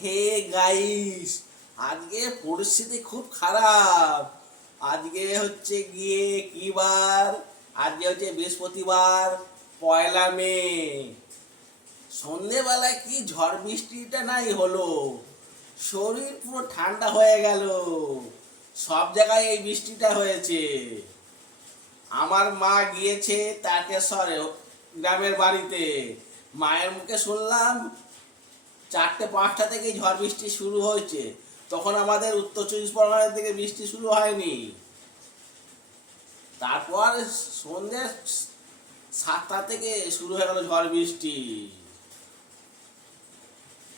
Hey guys, আজকে পরিস্থিতি খুব খারাপ। আজকে হচ্ছে গিয়ে কি বার? আজকে হচ্ছে বৃহস্পতিবার, পয়লা মে। কি ঝড় বৃষ্টিটা নাই হলো? শরীর পুরো ঠান্ডা হয়ে গেল। সব জায়গায় এই বৃষ্টিটা হয়েছে। আমার মা গিয়েছে তারকেশ্বরে, গ্রামের বাড়িতে। মায়ের মুখে শুনলাম চারটে পাঁচটা থেকে ঝড় বৃষ্টি শুরু হয়েছে। তখন আমাদের উত্তর চব্বিশ পরগনার দিকে বৃষ্টি শুরু হয়নি। তারপর সন্ধ্যে সাতটা থেকে শুরু হয়ে গেল ঝড় বৃষ্টি।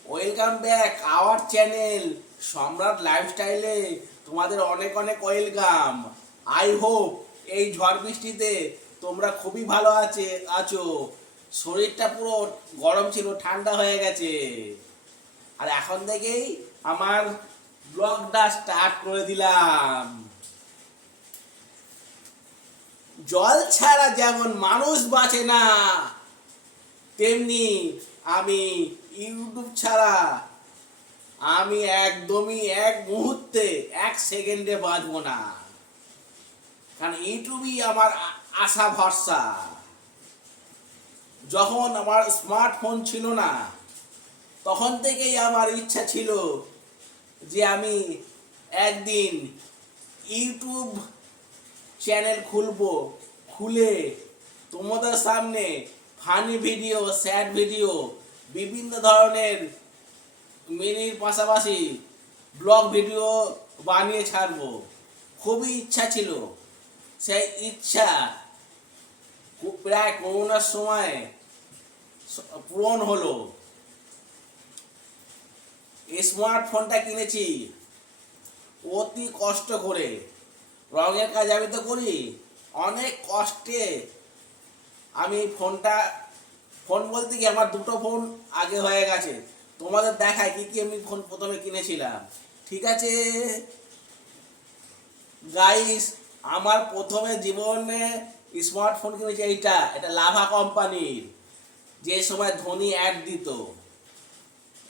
ওয়েলকাম ব্যাক আওয়ার চ্যানেল সম্রাট লাইফস্টাইলে তোমাদের অনেক অনেক ওয়েলকাম আই হোপ এই ঝড় বৃষ্টিতে তোমরা খুবই ভালো আছে আছো। শরীরটা পুরো গরম ছিল, ঠান্ডা হয়ে গেছে। আর এখন থেকেই আমার ব্লগটা স্টার্ট করে দিলাম। জল ছাড়া যেমন মানুষ বাঁচে না, তেমনি আমি ইউটিউব ছাড়া আমি একদমই এক মুহূর্তে, এক সেকেন্ডে বাঁচবো না। কারণ ইউটিউবই আমার আশা ভরসা। যখন আমার স্মার্টফোন ছিল না, তখন থেকেই আমার ইচ্ছা ছিল যে আমি একদিন ইউটিউব চ্যানেল খুলব, খুলে তোমাদের সামনে ফানি ভিডিও স্যাড ভিডিও বিভিন্ন ধরনের মিনির পাশাপাশি ব্লগ ভিডিও বানিয়ে ছাড়বো। খুবই ইচ্ছা ছিল। সেই ইচ্ছা প্রায় করোনার সময় পূরণ হলো। স্মার্টফোনটা কিনেছি। অতি কষ্ট করে। রঙের কাজ আমি তো করি। অনেক কষ্টে আমি ফোনটা ফোন বলতে কি আমার দুটো ফোন আগে হয়ে গেছে। তোমাদের দেখায় কি কি আমি ফোন প্রথমে কিনেছিলাম। ঠিক আছে? গাইস আমার প্রথমে জীবনে স্মার্টফোন কিনেছি এইটা, এটা লাভা কোম্পানির। যে সময় ধোনি অ্যাড দিত।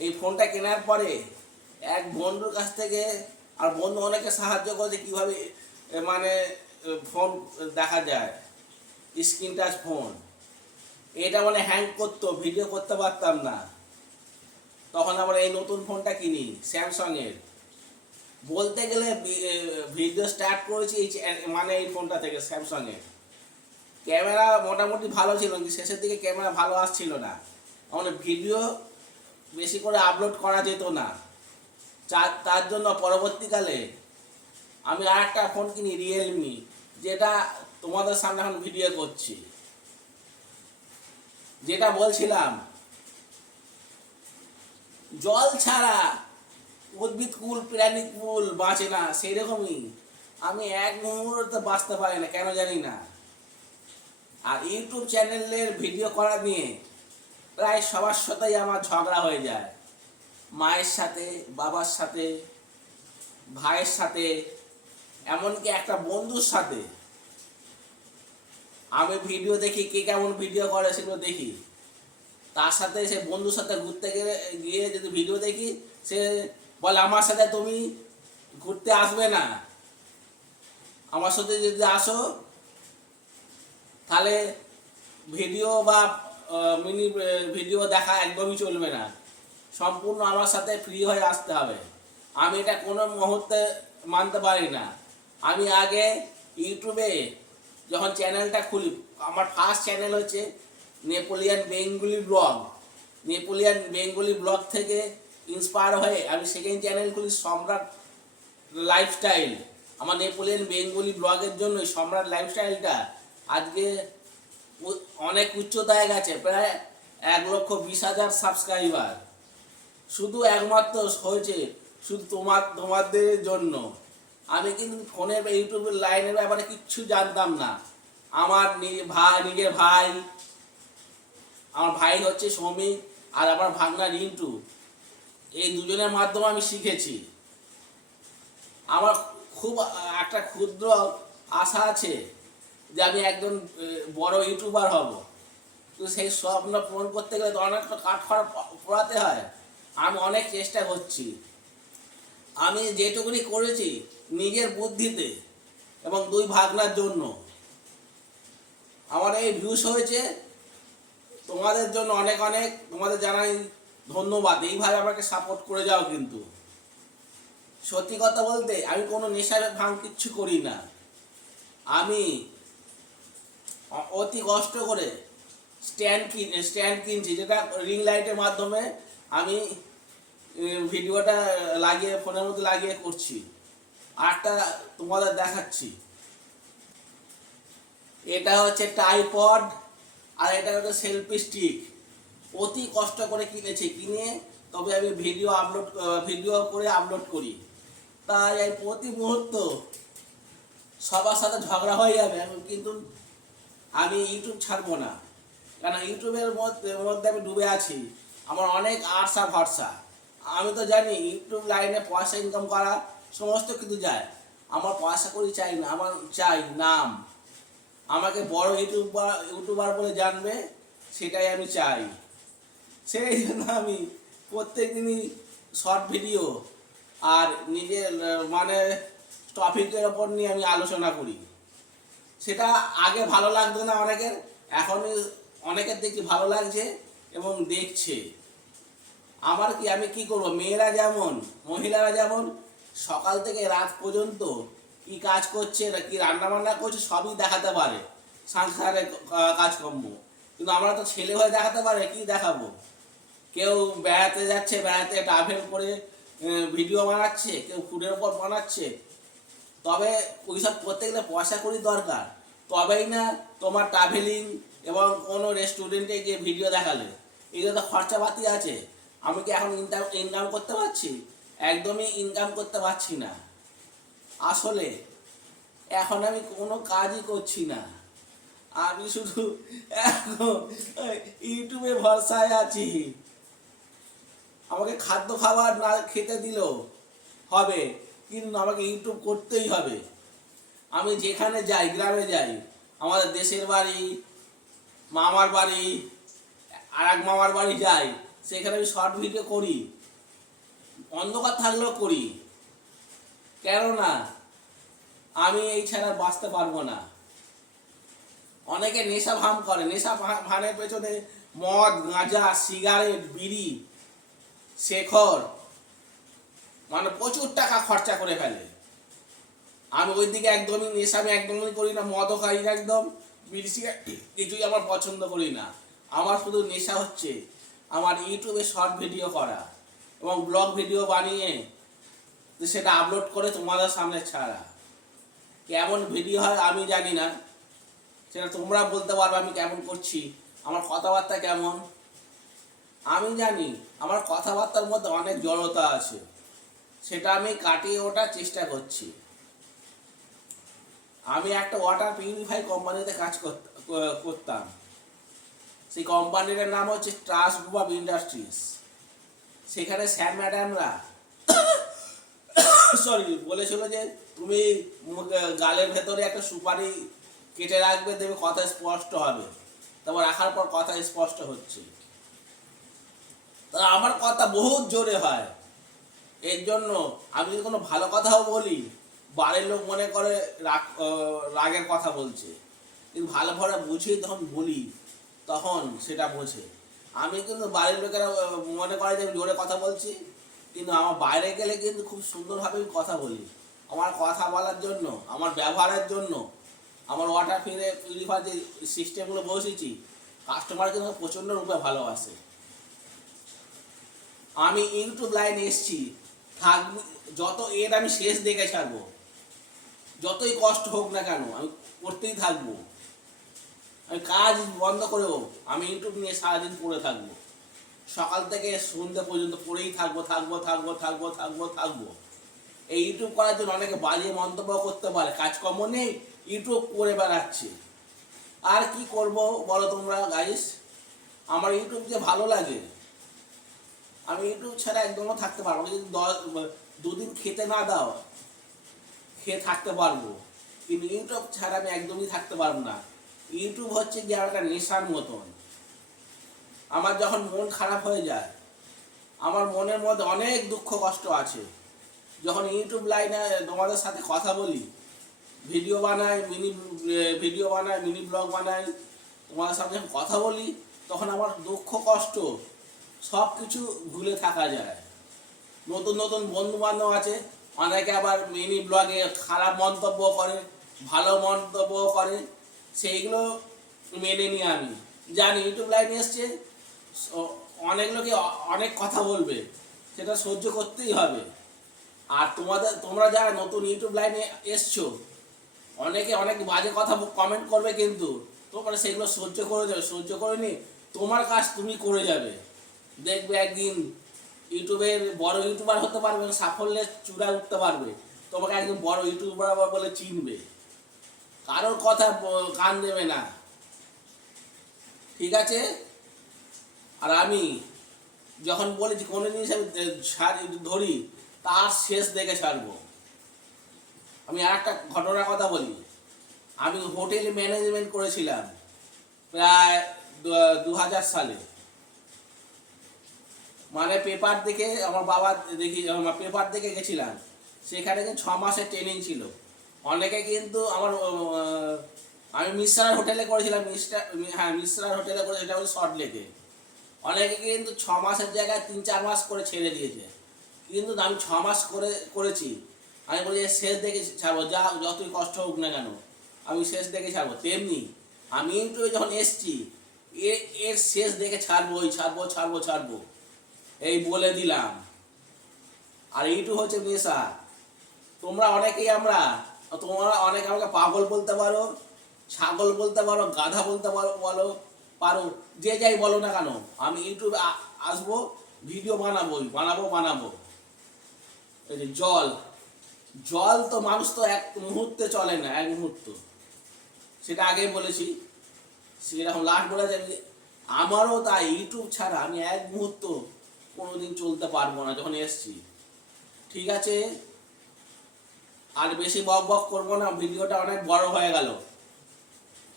এই ফোনটা কেনার পরে এক বন্ধুর কাছ থেকে, আর বন্ধু অনেকে সাহায্য করেছে কীভাবে মানে ফোন দেখা যায়। Screen touch phone. এটা মানে হ্যাং করতো ভিডিও করতে পারতাম না। তখন আমরা এই নতুন ফোনটা কিনি, স্যামসাংয়ের। বলতে গেলে ভিডিও স্টার্ট করেছি মানে এই ফোনটা থেকে, স্যামসাংয়ের। ক্যামেরা মোটামুটি ভালো ছিল শেষের দিকে ক্যামেরা ভালো আসছিল না। মানে ভিডিও বেশি করে আপলোড করা যেত না। তার জন্য পরবর্তীকালে আমি আর একটা ফোন কিনি রিয়েলমি যেটা তোমাদের সামনে এখন ভিডিও করছি। যেটা বলছিলাম, জল ছাড়া উদ্ভিদ কুল, প্রাণী কুল বাঁচে না সেই রকমই আমি এক মুহূর্তে বাঁচতে পারি না, কেন জানি না। আর ইউটিউব চ্যানেলের ভিডিও করা নিয়ে প্রায় সবার সাথেই আমার ঝগড়া হয়ে যায়। মায়ের সাথে, বাবার সাথে, ভাইয়ের সাথে, এমনকি একটা বন্ধুর সাথে। আমি ভিডিও দেখি, কে কেমন ভিডিও করে সেগুলো দেখি। তার সাথে সে বন্ধুর সাথে ঘুরতে গেলে, গিয়ে যদি ভিডিও দেখি, সে বলে, আমার সাথে তুমি ঘুরতে আসবে না। আমার সাথে যদি আসো তাহলে ভিডিও বা মিনি ভিডিও দেখা একদমই চলবে না। সম্পূর্ণ আমার সাথে ফ্রি হয়ে আসতে হবে। আমি এটা কোনো মুহূর্তে মানতে পারি না। আমি আগে ইউটিউবে যখন চ্যানেলটা খুলি, আমার ফার্স্ট চ্যানেল হচ্ছে Napoleon Bengali blog. Napoleon Bengali blog থেকে ইন্সপায়ার হয়ে আমি সেকেন্ড চ্যানেল খুলি সম্রাট লাইফস্টাইল আমার নেপোলিয়ান বেঙ্গলি ব্লগের জন্য সম্রাট লাইফস্টাইলটা আজকে অনেক উচ্চতায় গেছে, প্রায় এক লক্ষ বিশ হাজার সাবস্ক্রাইবার শুধু একমাত্র হয়েছে, শুধু তোমার, তোমাদের জন্য। আমি কিন্তু ফোনের ইউটিউবের লাইনের ব্যাপারে কিচ্ছু জানতাম না। আমার ভাই নিজের ভাই, আমার ভাই হচ্ছে শ্রমিক আর আমার ভাগনা রিন্টু। এই দুজনের মাধ্যমে আমি শিখেছি। আমার খুব একটা ক্ষুদ্র আশা আছে। যে আমি একজন বড় ইউটিউবার হব। তো সেই স্বপ্ন পূরণ করতে গেলে তো অনেকটা কাঠ খড় পোড়াতে হয়। আমি অনেক চেষ্টা করছি। আমি যেটুকুনি করেছি নিজের বুদ্ধিতে এবং দুই ভাগনার জন্য। আমার এই ভিউস হয়েছে। তোমাদের জন্য অনেক অনেক তোমাদের জানাই ধন্যবাদ। এইভাবে আমাকে সাপোর্ট করে যাও কিন্তু। সত্যি কথা বলতে আমি কোনো নেশার ভাঙ কিচ্ছু করি না। আমি অতি কষ্ট করে স্ট্যান্ড কিন স্ট্যান্ড কিনছি। যেটা রিং লাইটের মাধ্যমে আমি ভিডিওটা লাগিয়ে ফোনের মধ্যে লাগিয়ে করছি। আরটা তোমাদের দেখাচ্ছি। এটা হচ্ছে টাইপড আর এটা হচ্ছে সেলফি স্টিক অতি কষ্ট করে কিনেছি। কিনে তবে আমি ভিডিও আপলোড ভিডিও করে আপলোড করি। তাই প্রতি মুহূর্ত সবার সাথে ঝগড়া হয়ে যাবে। কিন্তু আমি ইউটিউব ছাড়বো না। কারণ ইউটিউবের মধ্যে আমি ডুবে আছি। আমার অনেক আশা ভরসা। আমি তো জানি ইউটিউব লাইনে পয়সা ইনকাম করা সমস্ত কিছু যায়। আমার পয়সা করি চাই না, আমার চাই নাম। আমাকে বড় ইউটিউবার ইউটিউবার বলে জানবে, সেটাই আমি চাই। সেই জন্য আমি প্রত্যেক দিনই শর্ট ভিডিও আর নিজের মানে টপিকের ওপর নিয়ে আমি আলোচনা করি। সেটা আগে ভালো লাগতো না অনেকের, এখন অনেকের দেখি ভালো লাগছে এবং দেখছে। আমার কি আমি কি করব? মেয়েরা যেমন, মহিলারা যেমন, সকাল থেকে রাত পর্যন্ত কি কাজ করছে কি রান্না বান্না করছে, সবই দেখাতে পারে। সংসারের কাজকর্ম। কিন্তু আমরা তো ছেলে হয়ে দেখাতে পারে, কি দেখাবো? কেউ বেড়াতে যাচ্ছে, বেড়াতে ট্রাভেল করে ভিডিও বানাচ্ছে, কেউ ফুডের উপর বানাচ্ছে তবে ওইসব করতে গেলে পয়সা করি দরকার। তবেই না তোমার ট্রাভেলিং এবং কোনো রেস্টুরেন্টে গিয়ে ভিডিও দেখালে। এগুলো তো খরচাপাতি আছে। আমি কি এখন ইনকাম ইনকাম করতে পারছি? একদমই ইনকাম করতে পারছি না। আসলে এখন আমি কোনো কাজই করছি না। আমি শুধু ইউটিউবে ভরসায় আছি। আমাকে খাদ্য খাবার না খেতে দিলেও হবে। কিন্তু আমাকে ইউটিউব করতেই হবে। আমি যেখানে যাই, গ্রামে যাই, আমাদের দেশের বাড়ি, মামার বাড়ি আর এক মামার বাড়ি যাই, সেখানে আমি শর্ট ভিডিও করি। অন্ধকার থাকলেও করি। কেননা, আমি এই ছাড়া বাঁচতে পারব না। অনেকে নেশা ভাম করে, নেশা ভানের পেছনে মদ, গাঁজা সিগারেট বিড়ি, শেখর মানে প্রচুর টাকা খরচা করে ফেলে। আমি ওই দিকে একদমই নেশা, আমি একদমই করি না, মদও খাই একদম, বিড়ি কিছুই আমার পছন্দ করি না। আমার শুধু নেশা হচ্ছে আমার ইউটিউবে শর্ট ভিডিও করা এবং ব্লগ ভিডিও বানিয়ে সেটা আপলোড করে তোমাদের সামনে ছাড়া। কেমন ভিডিও হয় আমি জানি না। সেটা তোমরা বলতে পারবে আমি কেমন করছি। আমার কথাবার্তা কেমন? আমি জানি, আমার কথাবার্তার মধ্যে অনেক জড়তা আছে। সেটা আমি কাটিয়ে ওঠার চেষ্টা করছি। আমি একটা ওয়াটার পিউরিফাই কোম্পানিতে কাজ কর- করতাম। সেই কোম্পানির নাম হচ্ছে ট্রাস্ট গ্রুপ ইন্ডাস্ট্রিজ সেখানে স্যার ম্যাডামরা সরি বলেছিল যে তুমি গালের ভেতরে একটা সুপারি কেটে রাখবে দেবে কথা স্পষ্ট হবে। তারপর রাখার পর কথা স্পষ্ট হচ্ছে। আমার কথা বহুত জোরে হয়। এর জন্য আমি যদি কোনো ভালো কথাও বলি, বাড়ির লোক মনে করে রাগ রাগের কথা বলছে। কিন্তু ভালো ভালো বুঝিয়ে তখন বলি, তখন সেটা বোঝে। আমি কিন্তু বাড়ির লোকেরা মনে করে যে আমি জোরে কথা বলছি, কিন্তু আমার বাইরে গেলে কিন্তু খুব সুন্দরভাবে আমি কথা বলি। আমার কথা বলার জন্য, আমার ব্যবহারের জন্য, আমার ওয়াটার ফিরে পিউরিফার যে সিস্টেমগুলো বসেছি কাস্টমার কিন্তু প্রচণ্ড রূপে ভালোবাসে। আমি ইউটিউব লাইনে এসছি থাকবি, যত এর আমি শেষ দেখে ছাড়বো, যতই কষ্ট হোক না কেন, আমি করতেই থাকব। আমি কাজ বন্ধ করেও আমি ইউটিউব নিয়ে সারাদিন পড়ে থাকব। সকাল থেকে সন্ধ্যে পর্যন্ত পড়েই থাকব থাকব থাকব থাকব থাকব থাকব। এই ইউটিউব করার জন্য অনেকে বাজে মন্তব্য করতে পারে, কাজকর্ম নেই, ইউটিউব করে বেড়াচ্ছে। আর কি করব বলো তোমরা গাইস আমার ইউটিউব যে ভালো লাগে আমি ইউটিউব ছাড়া একদমও থাকতে পারব না। যদি দশ, দুদিন খেতে না দাও, খেয়ে থাকতে পারব। কিন্তু ইউটিউব ছাড়া আমি একদমই থাকতে পারব না। ইউটিউব হচ্ছে গিয়ে একটা নেশার মতন। আমার যখন মন খারাপ হয়ে যায়, আমার মনের মধ্যে অনেক দুঃখ কষ্ট আছে। যখন ইউটিউব লাইনে তোমাদের সাথে কথা বলি, ভিডিও বানাই, মিনি ভিডিও বানাই, মিনি ব্লগ বানাই, তোমাদের সাথে কথা বলি, তখন আমার দুঃখ কষ্ট সব কিছু ভুলে থাকা যায়। নতুন নতুন বন্ধু বান্ধব আছে, অনেকে আবার মিনি ব্লগে খারাপ মন্তব্য করে, ভালো মন্তব্য করে, সেইগুলো মেনে নিই আমি জানি ইউটিউব লাইনে এসছে অনেক লোকে অনেক কথা বলবে, সেটা সহ্য করতেই হবে। আর তোমাদের, তোমরা যারা নতুন ইউটিউব লাইনে এসছো, অনেকে অনেক বাজে কথা কমেন্ট করবে কিন্তু, তোমরা সেগুলো সহ্য করে যাবে, সহ্য করে নি তোমার কাজ তুমি করে যাবে। দেখবে একদিন ইউটিউবের বড় ইউটিউবার হতে পারবে, সাফল্যের চূড়ায় উঠতে পারবে। তোমাকে একদিন বড় ইউটিউবার বলে চিনবে। কারোর কথা কান দেবে না। ঠিক আছে? আর আমি যখন বলেছি কোনো জিনিস আমি ধরি, তার শেষ দেখে ছাড়বো। আমি আর একটা ঘটনার কথা বলি। আমি হোটেল ম্যানেজমেন্ট করেছিলাম প্রায় দু হাজার সালে। মানে পেপার দেখে আমার বাবা দেখি, আমার পেপার দেখে গেছিলাম। সেখানে কিন্তু ছ মাসের ট্রেনিং ছিল। অনেকে কিন্তু আমার আমি মিশ্রার হোটেলে করেছিলাম মিস্টার হ্যাঁ মিশ্রার হোটেলে করে সেটা হচ্ছে শর্ট লেকে অনেকে কিন্তু ছ মাসের জায়গায় তিন, চার মাস করে ছেড়ে দিয়েছে। কিন্তু আমি ছ মাস করে, করেছি। আমি বলি শেষ দেখে ছাড়বো, যা, যতই কষ্ট হোক না কেন, আমি শেষ দেখে ছাড়বো। তেমনি আমি ইউটিউবে যখন এসছি এর শেষ দেখে ছাড়বো, ওই ছাড়বো ছাড়বো ছাড়বো। এই বলে দিলাম। আর ইউটিউব হচ্ছে নেশা। তোমরা অনেকেই আমরা, তোমরা অনেকে আমাকে পাগল বলতে পারো, ছাগল বলতে পারো, গাধা বলতে পারো, বলো, পারো, যে যাই বলো না কেন, আমি ইউটিউবে আসব, ভিডিও বানাবোই বানাবো বানাবো। এই যে জল জল তো মানুষ তো এক মুহূর্তে চলে না, এক মুহূর্ত। সেটা আগেই বলেছি। সেরকম বলে যাবে আমারও তাই, ইউটিউব ছাড়া আমি এক মুহূর্ত কোনোদিন চলতে পারব না, যখন এসছি। ঠিক আছে? আর বেশি বক বক করব না, ভিডিওটা অনেক বড় হয়ে গেল।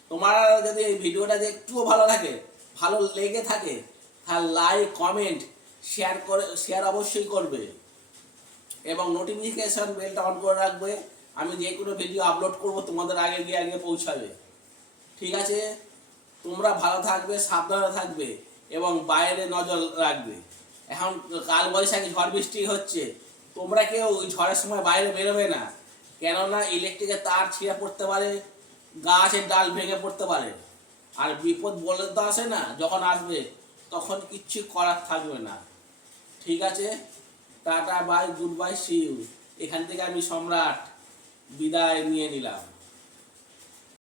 তোমার যদি এই ভিডিওটা যদি একটুও ভালো লাগে, ভালো লেগে থাকে, তাহলে লাইক কমেন্ট শেয়ার করে শেয়ার অবশ্যই করবে। এবং নোটিফিকেশন বেলটা অন করে রাখবে, আমি যে কোনো ভিডিও আপলোড করব, তোমাদের আগে গিয়ে, আগে পৌঁছাবে। ঠিক আছে? তোমরা ভালো থাকবে, সাবধানে থাকবে, এবং বাইরে নজর রাখবে। এখন কাল বৈশাখী ঝড় বৃষ্টি হচ্ছে। তোমরা কেউ ওই ঝড়ের সময় বাইরে বেরোবে না। কেননা ইলেকট্রিকের তার ছিঁড়ে পড়তে পারে, গাছের ডাল ভেঙে পড়তে পারে। আর বিপদ বলে তো আসে না, যখন আসবে, তখন কিচ্ছু করার থাকবে না। ঠিক আছে? Tata bye good bye you এখান থেকে আমি সম্রাট বিদায় নিয়ে নিলাম।